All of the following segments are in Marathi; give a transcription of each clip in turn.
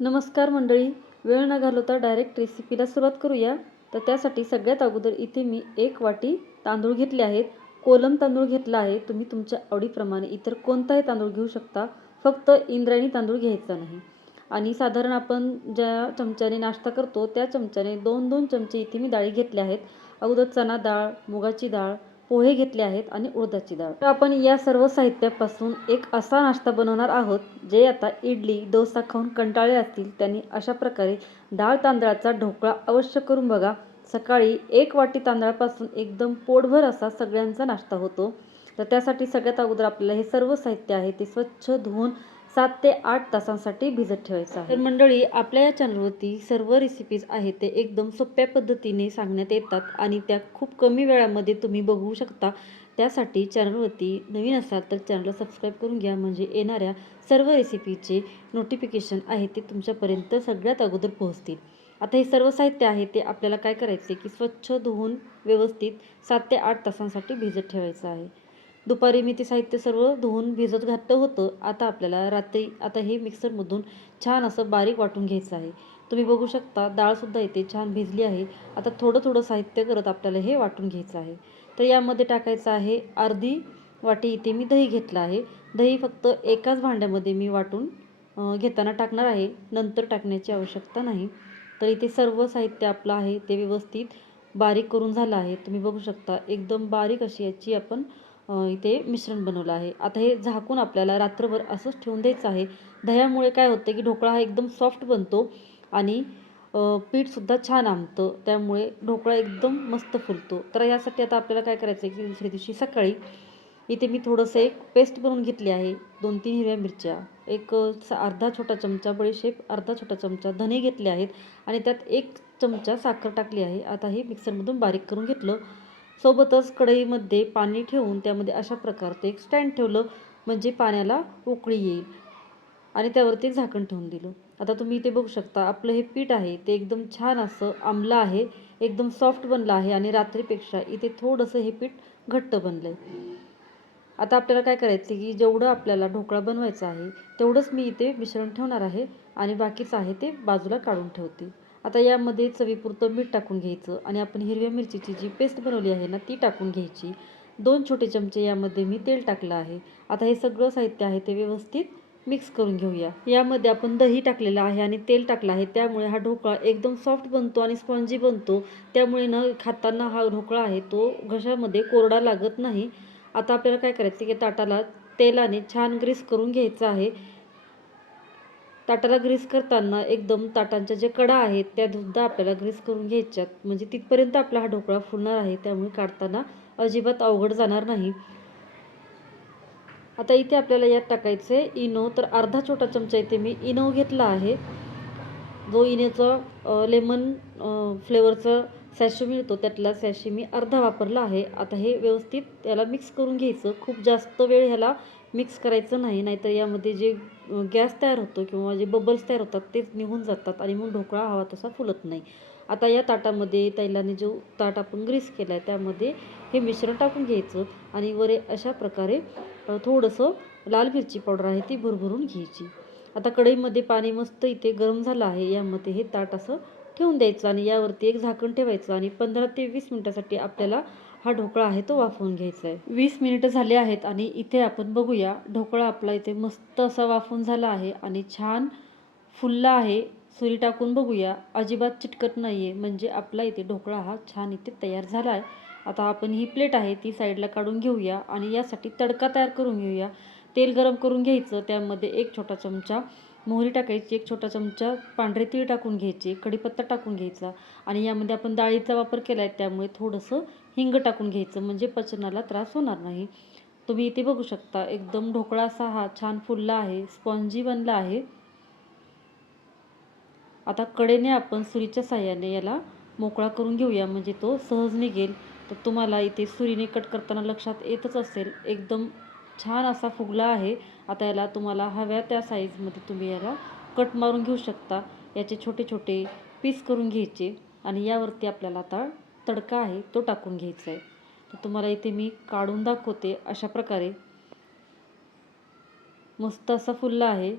नमस्कार मंडळी, वेळ न घालवता डायरेक्ट रेसिपीला सुरुवात करूया. तर त्यासाठी सगळ्यात अगोदर इथे मी 1 वाटी तांदूळ घेतले आहेत. कोलम तांदूळ घेतला आहे. तुम्ही तुमच्या आवडीप्रमाणे इतर कोणताही तांदूळ घेऊ शकता. फक्त इंद्रायणी तांदूळ घ्यायचा नाही. आणि साधारण आपण ज्या चमच्याने नाश्ता करतो त्या चमच्याने 2-2 चमचे इथे मी डाळी घेतल्या आहेत. अगोदर चणा डाळ, मुगाची डाळ, पोहे घेतले आहेत आणि उडदाची डाळ. तर आपण या सर्व साहित्यापासून एक असा नाश्ता बनवणार आहोत जे आता इडली, डोसा खाऊन कंटाळले असतील त्यांनी अशा प्रकारे डाळ तांदळाचा ढोकळा अवश्य करून बघा. सकाळी 1 वाटी तांदळापासून एकदम पोटभर असा सगळ्यांचा नाश्ता होतो. तर त्यासाठी सगळ्यात अगोदर आपल्याला हे सर्व साहित्य आहे ते स्वच्छ धुवून 7 ते 8 तासांसाठी भिजत ठेवायचं आहे. तर मंडळी, आपल्या या चॅनलवरती सर्व रेसिपीज आहेत ते एकदम सोप्या पद्धतीने सांगण्यात येतात आणि त्या खूप कमी वेळामध्ये तुम्ही बघू शकता. त्यासाठी चॅनलवरती नवीन असाल तर चॅनलला सबस्क्राईब करून घ्या, म्हणजे येणाऱ्या सर्व रेसिपीचे नोटिफिकेशन आहे ते तुमच्यापर्यंत सगळ्यात अगोदर पोहोचतील. आता हे सर्व साहित्य आहे ते आपल्याला काय करायचे की स्वच्छ धुवून व्यवस्थित 7 ते 8 तासांसाठी भिजत ठेवायचं आहे. दुपारी मी ते साहित्य सर्व धुवून भिजत घातलं होतं. आता आपल्याला रात्री हे मिक्सरमधून छान असं बारीक वाटून घ्यायचं आहे. तुम्ही बघू शकता डाळसुद्धा इथे छान भिजली आहे. आता थोडं थोडं साहित्य करत आपल्याला हे वाटून घ्यायचं आहे. तर यामध्ये टाकायचं आहे अर्धी वाटी इथे मी दही घेतलं आहे. दही फक्त एकाच भांड्यामध्ये मी वाटून घेताना टाकणार आहे, नंतर टाकण्याची आवश्यकता नाही. तर इथे सर्व साहित्य आपलं आहे ते व्यवस्थित बारीक करून झालं आहे. तुम्ही बघू शकता एकदम बारीक अशी याची आपण इथे मिश्रण बनवलं आहे. आता हे झाकून आपल्याला रात्रभर असंच ठेवून द्यायचं आहे. दह्यामुळे काय होतं की ढोकळा हा एकदम सॉफ्ट बनतो आणि पीठसुद्धा छान आंबतं. त्यामुळे ढोकळा एकदम मस्त फुलतो. तर यासाठी आता आपल्याला काय करायचं आहे की दुसऱ्या दिवशी सकाळी इथे मी थोडंसं एक पेस्ट बनवून घेतली आहे. 2-3 हिरव्या मिरच्या, एक अर्धा छोटा चमचा बडीशेप, अर्धा छोटा चमचा धने घेतले आहेत आणि त्यात 1 चमचा साखर टाकली आहे. आता हे मिक्सरमधून बारीक करून घेतलं. सोबतच कढईमध्ये पाणी ठेवून त्यामध्ये अशा प्रकारचं एक स्टँड ठेवलं, म्हणजे पाण्याला उकळी येईल आणि त्यावरती झाकण ठेवून दिलं. आता तुम्ही इथे बघू शकता आपलं हे पीठ आहे ते एकदम छान असं आंबलं आहे, एकदम सॉफ्ट बनलं आहे आणि रात्रीपेक्षा इथे थोडंसं हे पीठ घट्ट बनलं आहे. आता आपल्याला काय करायचं की जेवढं आपल्याला ढोकळा बनवायचा आहे तेवढंच मी इथे मिश्रण ठेवणार आहे आणि बाकीचं आहे ते बाजूला काढून ठेवते. आता यामध्ये चवीपुरतं मीठ टाकून घ्यायचं आणि आपण हिरव्या मिरचीची जी पेस्ट बनवली आहे ना ती टाकून घ्यायची. 2 छोटे चमचे यामध्ये मी तेल टाकलं आहे. आता हे सगळं साहित्य आहे ते व्यवस्थित मिक्स करून घेऊया. यामध्ये आपण दही टाकलेलं आहे आणि तेल टाकलं आहे, त्यामुळे हा ढोकळा एकदम सॉफ्ट बनतो आणि स्पॉन्जी बनतो. त्यामुळे ना खाताना हा ढोकळा आहे तो घशामध्ये कोरडा लागत नाही. आता आपल्याला काय करायचं की ताटाला तेलाने छान ग्रीस करून घ्यायचं आहे. ताटाला ग्रीस करताना एकदम ताटांच्या ज्या कडा आहेत त्यासुद्धा आपल्याला ग्रीस करून घ्यायच्यात, म्हणजे तिथपर्यंत आपला हा ढोकळा फुलणार आहे. त्यामुळे काढताना अजिबात अवघड जाणार नाही. आता इथे आपल्याला यात टाकायचं आहे इनो. तर अर्धा छोटा चमचा इथे मी इनो घेतला आहे. जो इनोचा लेमन फ्लेवरचा सॅशे मिळतो त्यातला सॅशे मी अर्धा वापरला आहे. आता हे व्यवस्थित याला मिक्स करून घ्यायचं. खूप जास्त वेळ ह्याला मिक्स करायचं नाही, नाहीतर यामध्ये जे गॅस तयार होतो किंवा जे बबल्स तयार होतात तेच निघून जातात आणि मग ढोकळा हवा तसा फुलत नाही. आता या ताटामध्ये तेलाने जो ताट आपण ग्रीस केला आहे त्यामध्ये हे मिश्रण टाकून घ्यायचं आणि वर अशा प्रकारे थोडंसं लाल मिरची पावडर आहे ती भुरभुरून घ्यायची. आता कढईमध्ये पाणी मस्त इथे गरम झालं आहे. यामध्ये हे ताट असं ठेवून द्यायचं आणि यावरती एक झाकण ठेवायचं आणि 15 ते 20 मिनिटासाठी आपल्याला हा ढोकळा आहे तो वाफवून घ्यायचा आहे. 20 मिनिटं झाले आहेत आणि इथे आपण बघूया ढोकळा आपला इथे मस्त असा वाफवून झाला आहे आणि छान फुलला आहे. सुरी टाकून बघूया, अजिबात चिटकत नाही आहे, म्हणजे आपला इथे ढोकळा हा छान इथे तयार झाला आहे. आता आपण ही प्लेट आहे ती साईडला काढून घेऊया आणि यासाठी तडका तयार करून घेऊया. तेल गरम करून घ्यायचं, त्यामध्ये 1 छोटा चमचा मोहरी टाकायची, 1 छोटा चमचा पांढरे तीळ टाकून घ्यायचे, कढीपत्ता टाकून घ्यायचा आणि यामध्ये आपण डाळीचा वापर केला आहे त्यामुळे थोडंसं हिंग टाकून घ्यायचं, म्हणजे पचनाला त्रास होणार नाही. तुम्ही इथे बघू शकता एकदम ढोकळा असा हा छान फुलला आहे, स्पॉन्जी बनला आहे. आता कडेने आपण सुरीच्या साहाय्याने याला मोकळा करून घेऊया, म्हणजे तो सहज निघेल. तर तुम्हाला इथे सुरीने कट करताना लक्षात येतच असेल एकदम छान असा फुगला आहे. आता याला तुम्हाला हव्या त्या साईजमध्ये तुम्ही याला कट मारून घेऊ शकता. याचे छोटे छोटे पीस करून घ्यायचे आणि यावरती आपल्याला आता तडका आहे तो टाकून घ्यायचा आहे. तर तुम्हाला इथे मी काढून दाखवते. अशा प्रकारे मस्त असा फुलला आहे.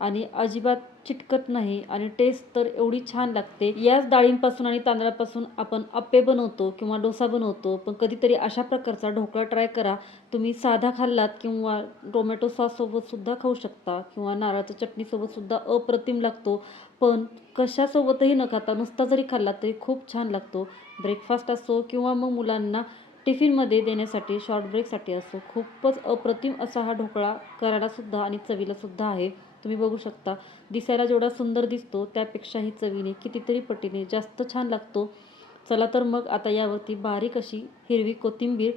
आणि अजिबात चिटकत नाही आणि टेस्ट तर एवढी छान लागते. याच डाळींपासून आणि तांदळापासून आपण अप्पे बनवतो किंवा डोसा बनवतो, पण कधीतरी अशा प्रकारचा ढोकळा ट्राय करा. तुम्ही साधा खाल्लात किंवा टोमॅटो सॉससोबतसुद्धा खाऊ शकता किंवा नारळाच्या चटणीसोबतसुद्धा अप्रतिम लागतो. पण कशासोबतही न खाता नुसता जरी खाल्ला तरी खूप छान लागतो. ब्रेकफास्ट असो किंवा मग मुलांना टिफिनमध्ये देण्यासाठी शॉर्ट ब्रेकसाठी असो, खूपच अप्रतिम असा हा ढोकळा करायलासुद्धा आणि चवीलासुद्धा आहे. तुम्ही बघू शकता, दिसायला जेवढा सुंदर दिसतो त्यापेक्षाही चवीने कितीतरी पटीने जास्त छान लागतो. चला तर मग आता यावरती बारीक अशी हिरवी कोथिंबीर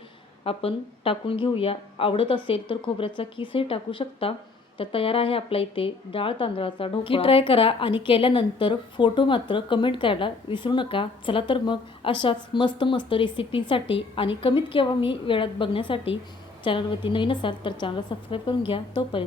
आपण टाकून घेऊया. आवडत असेल तर खोबऱ्याचा किसही टाकू शकता. तर तयार आहे आपला इथे डाळ तांदळाचा ढोकळा. ट्राय करा आणि केल्यानंतर फोटो मात्र कमेंट करायला विसरू नका. चला तर मग अशाच मस्त मस्त रेसिपीसाठी आणि कमीत कमी वेळात बघण्यासाठी चॅनलवरती नवीन असाल तर चॅनलला सबस्क्राईब करून घ्या. तोपर्यंत